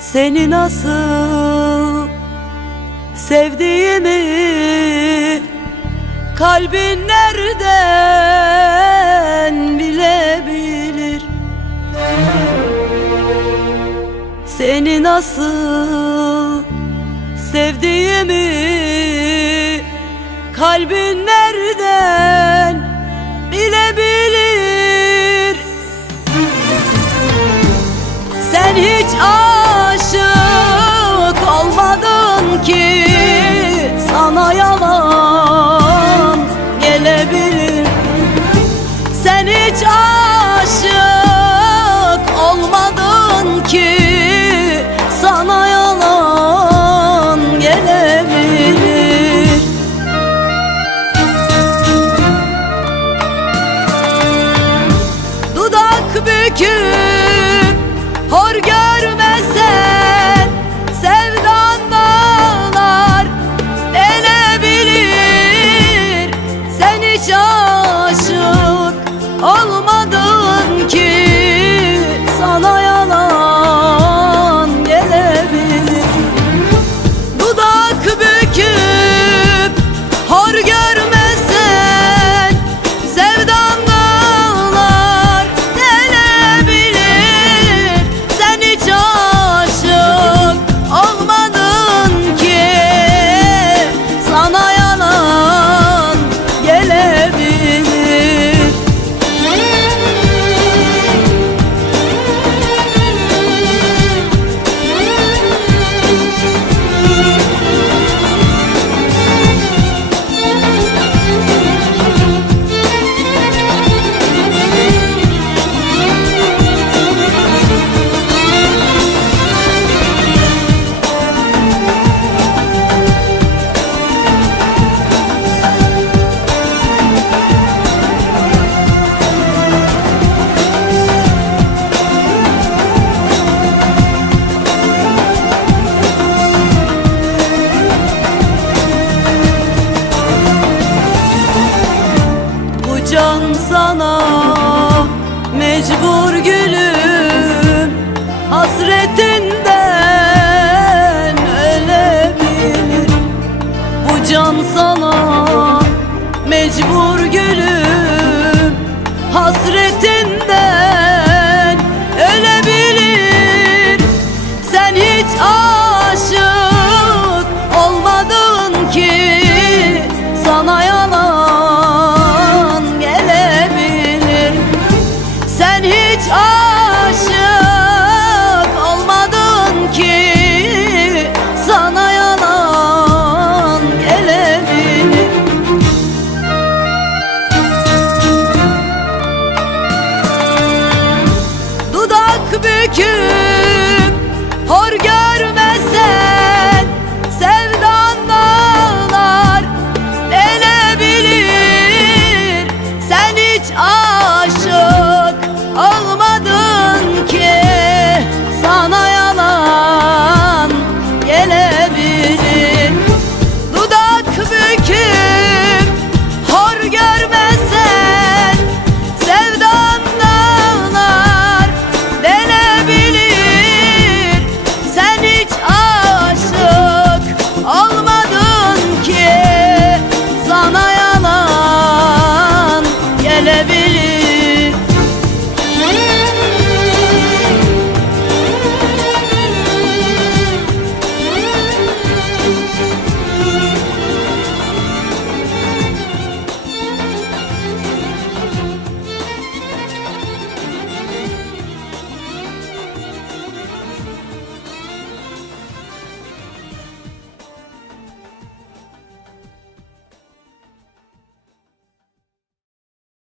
Seni nasıl sevdiğimi Kalbin nereden bilebilir? Seni nasıl sevdiğimi Kalbin nereden bilebilir? Sen hiç ağlamıyorsun gün hor gör sana mecbur gülüm. Hasretinden ölebilir. Sen hiç you